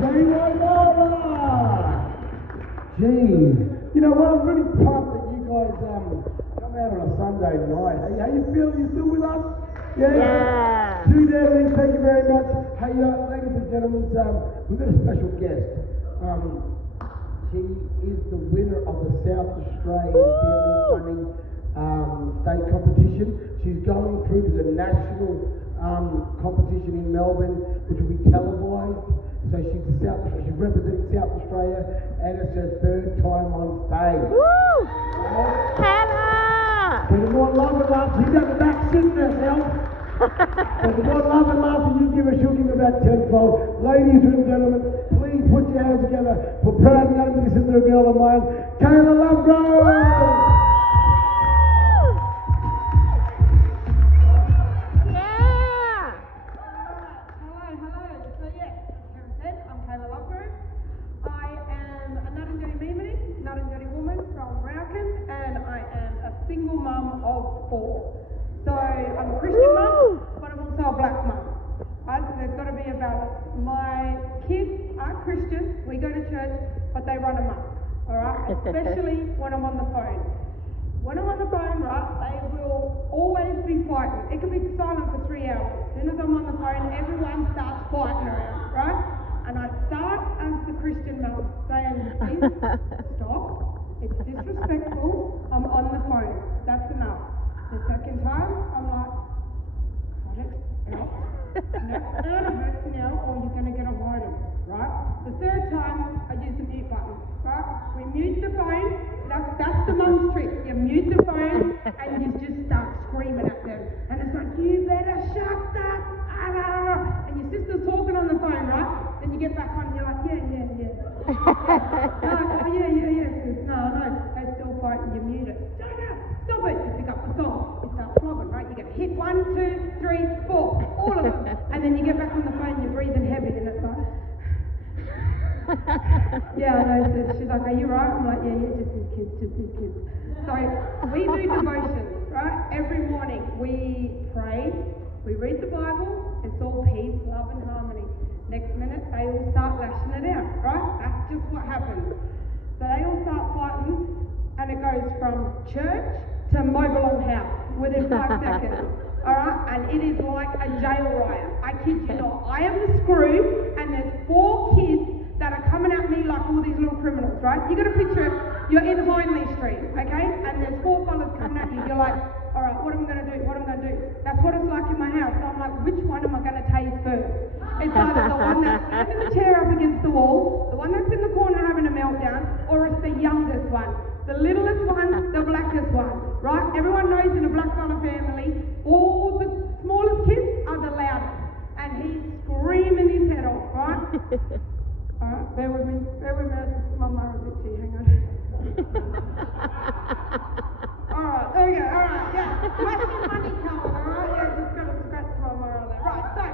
Laura! Gee, you know what? I'm really pumped that you guys come out on a Sunday night. Hey, how you feeling? You still with us? Yeah. Sue Devlin, thank you very much. Hey, ladies and gentlemen, we've got a special guest. She is the winner of the South Australian Deadly Funny state competition. She's going through to the national competition in Melbourne, which will be televised. So she's representing South Australia, and it's her third time on stage. Woo! Right? Hannah! So the more love and laugh, she's at the back sitting herself. So the more love and laughter you give her, she'll give about tenfold. Ladies and gentlemen, please put your hands together for proud and this is the girl of mine, Kayla Lovegrove! I'm Kayla Lovegrove. I am a Ngarrindjeri woman from Rowken, and I am a single mum of 4. So I'm a Christian mum, but I'm also a black mum. Right? So there's got to be a balance. My kids are Christians, we go to church, but they run amok, alright? Especially when I'm on the phone. When I'm on the phone, right, they will always be fighting. It can be silent for 3 hours. As soon as I'm on the phone, everyone starts fighting around, right? And I start as the Christian mum saying, please stop. It's disrespectful. I'm on the phone. That's enough. The second time, I'm like, cut it out. Snap out of it now, or you're going to get a item, right? The third time, I use the mute button, right? We mute the phone. That's the mum's trick. You mute the phone and you just start screaming at them. And it's like, you better shut that. And your sister's talking on the phone, right? Then you get back on and you're like, yeah. Sis. No, they're still fighting. You mute it. No, stop it. You pick up the song. You start flogging, right? You get hit 1, 2, 3, 4, all of them. And then you get back on the phone, you're breathing heavy, and it's like, yeah, I know, sis. She's like, are you right? I'm like, yeah, just these kids. So we do devotions, right? Every morning we pray, we read the Bible, it's all peace, love and harmony. Next minute they all start lashing it out, right? That's just what happens. So they all start fighting, and it goes from church to Mobilong House within 5 seconds. Alright, and it is like a jail riot. I kid you not. I am the screw, and there's 4 kids that are coming at me like all these little criminals, right? You got to picture it, you're in Hindley Street, okay? And there's 4 fellas coming at you. You're like, alright, what am I going to do? That's what it's like in my house. So I'm like, which one am I going to tase first? It's either the one that's in the chair up against the wall, the one that's in the corner having a meltdown, or it's the youngest one. The littlest one, the blackest one, right? Everyone knows in a black fella family, all the smallest kids are the loudest. And he's screaming his head off, right? Alright, bear with me. My mother's itchy, hang on. Alright, there we go, alright, yeah. Massive money colour, alright? Yeah, just got to scratch my mother on that. Right, so,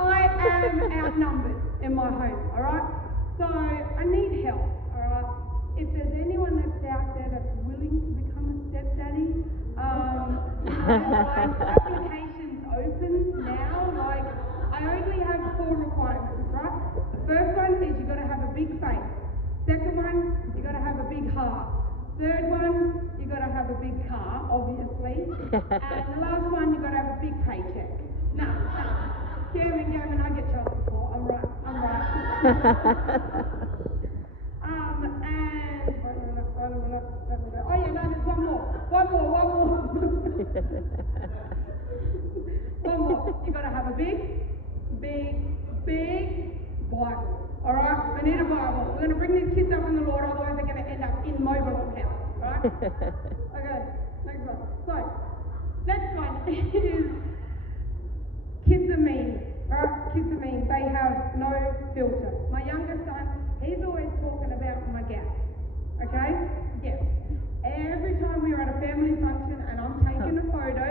I am outnumbered in my home, alright? So, I need help, alright? If there's anyone that's out there that's willing to become a stepdaddy, applications open now, like, I only have 4 requirements, right? The first one is you got to have a big face. Second one, you got to have a big heart. Third one, you got to have a big car, obviously. And the last one, you got to have a big paycheck. No. Gavin, I get child support. I'm right. Oh yeah, no, there's one more. One more. You got to have a big Bible. Alright? We need a Bible. We're going to bring these kids up in the Lord, otherwise they're going to end up in Mobilong House. Alright? Okay, next one. So, next one is kids are mean. Alright? Kids are mean. They have no filter. My youngest son, he's always talking about my gap. Okay? Yes. Every time we're at a family function and I'm taking a photo,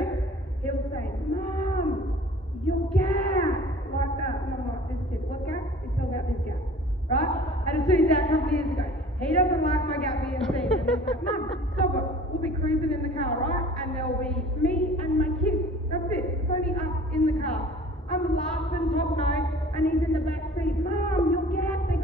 he'll say, Mum, your gap. Like that. And I'm like, this kid, what gap? It's all about this gap. Right? And as soon as that a couple of years ago, he doesn't like my gap being seen. And he's like, Mum, stop it. We'll be cruising in the car, right? And there'll be me and my kids. That's it. It's only us in the car. I'm laughing top note, and he's in the back seat. Mum, your gap, they're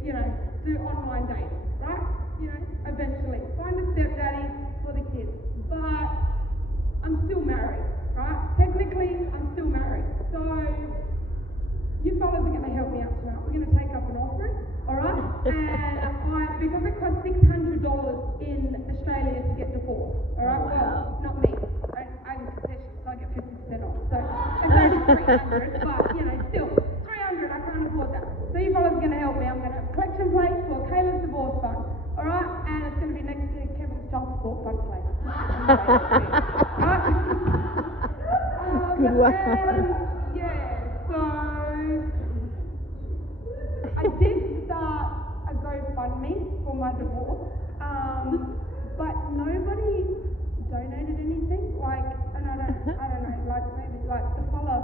do online dating, right? Eventually find a stepdaddy for the kids. But I'm still married, right? Technically, I'm still married. So you fellas are going to help me out tonight. We're going to take up an offering, all right? And because it costs $600 in Australia to get divorced, all right? Well, not me. I'm a concession, so I get 50% off. So it's only 300, but still 300. I can't afford that. So you fellas are going to help me. I'm going to collection plate for Kayla's divorce fund, all right? And it's going to be next to Kevin's child support fund plate. Right? Good one. So I did start a GoFundMe for my divorce, but nobody donated anything. And I don't know, maybe the fella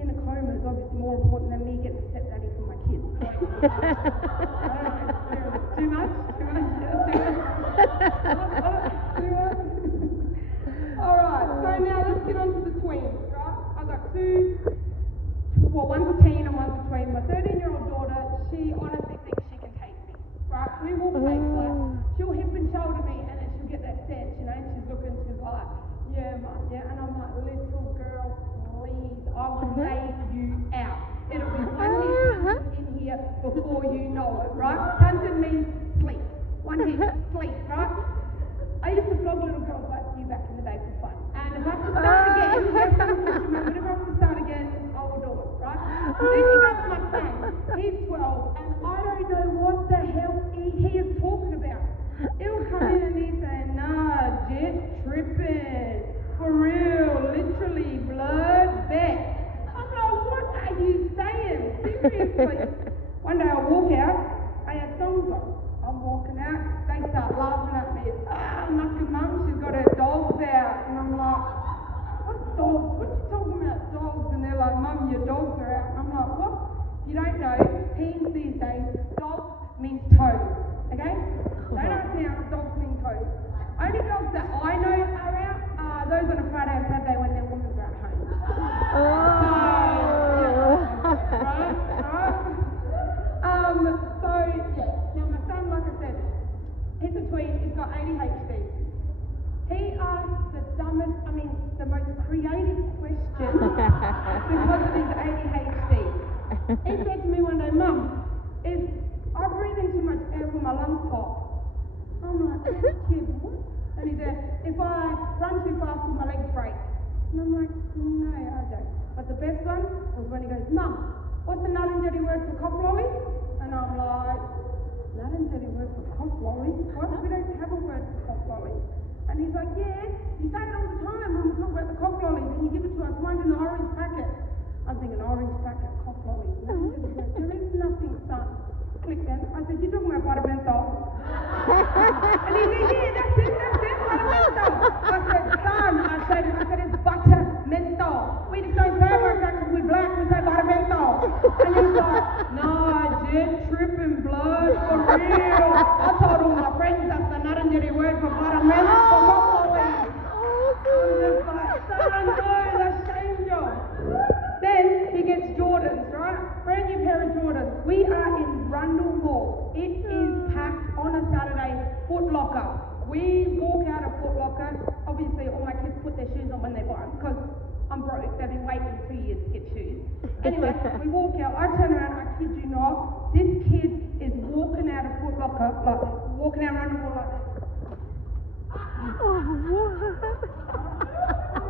in a coma is obviously more important than me getting a stepdaddy for my kids. I don't know, too much? Alright, so now let's get on to the tweens, right? I've got one's a teen and one's a tween. My 13-year-old daughter, she honestly thinks she can take me, right? We will play flirt. She'll hip and shoulder me and then she'll get that sense, she's looking, she's like, yeah, Mum, yeah. And I'm like, little girl, please, I will lay you out. It'll be one hit in here before you know it, right? Hunted means sleep. One hit, sleep, right? I used to flog little girls like you back in the day for fun. And if I have to start again, yes, I'm a Christian man, but if I have to start again, I will do it, right? Then you got my son. He's 12, and I don't know what the hell he is talking about. He'll come in and he's saying, nah, Jet, tripping. For real, literally, blood, bet. I'm like, what are you saying? Seriously. One day I walk out, I had songs on. I'm walking out, they start laughing at me. Lucky Mum, she's got her dogs out. And I'm like, what dogs? What you talking about, dogs? And they're like, Mum, your dogs are out. And I'm like, what? You don't know, teens these days, dogs means toes, okay? Don't ask me how dogs mean toes. Only dogs that I know are out are those on a Friday and Saturday when their women are at home. Now my son, like I said, he's a tween, he's got ADHD. He asks the most creative questions because of his ADHD. He said to me one day, Mum, if I breathe in too much air, will my lungs pop? I'm like, kid, what? And he said, if I run too fast, will my legs break? And I'm like, no, I don't. But the best one was when he goes, Mum, what's the nut and jetty word for cop lollies? And I'm like, nut and jetty word for cop lollies? What? We don't have a word for cop lollies. And he's like, yeah, you say it all the time when we talk about the cop lollies and you give it to us, one's in the orange packet. I'm thinking, orange packet, cop lollies. There is nothing, son. Click then. I said, you're talking about buttermenthol. And he said, yeah, that's it, buttermenthol. I said, son, I said, it's buttermenthol. We just don't say it like that because we're black, we say buttermenthol. And he's like, nah, Jet, tripping, blood, for real. I told all my friends that's the nut and jetty word for buttermenthol, for cop lollies. I'm just like, son, no, that's shame job. Then he gets Jordans, right? Brand new pair of Jordans. We are in Rundle Mall. It is packed on a Saturday. Foot Locker. We walk out of Foot Locker. Obviously, all my kids put their shoes on when they buy them because I'm broke. They've been waiting 2 years to get shoes. Anyway, we walk out. I turn around. I kid you not. This kid is walking out of Foot Locker like this. Walking out Rundle Mall like this.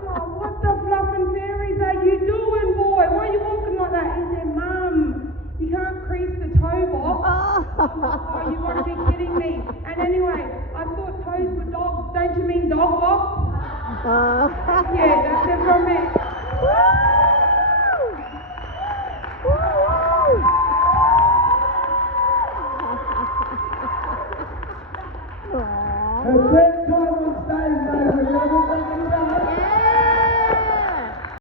What the fluffing fairies are you doing, boy? Why are you walking like that? He said, Mum, you can't crease the toe box. Oh, you got to be kidding me. And anyway, I thought toes were dogs. Don't you mean dog box? Yeah, that's it from me.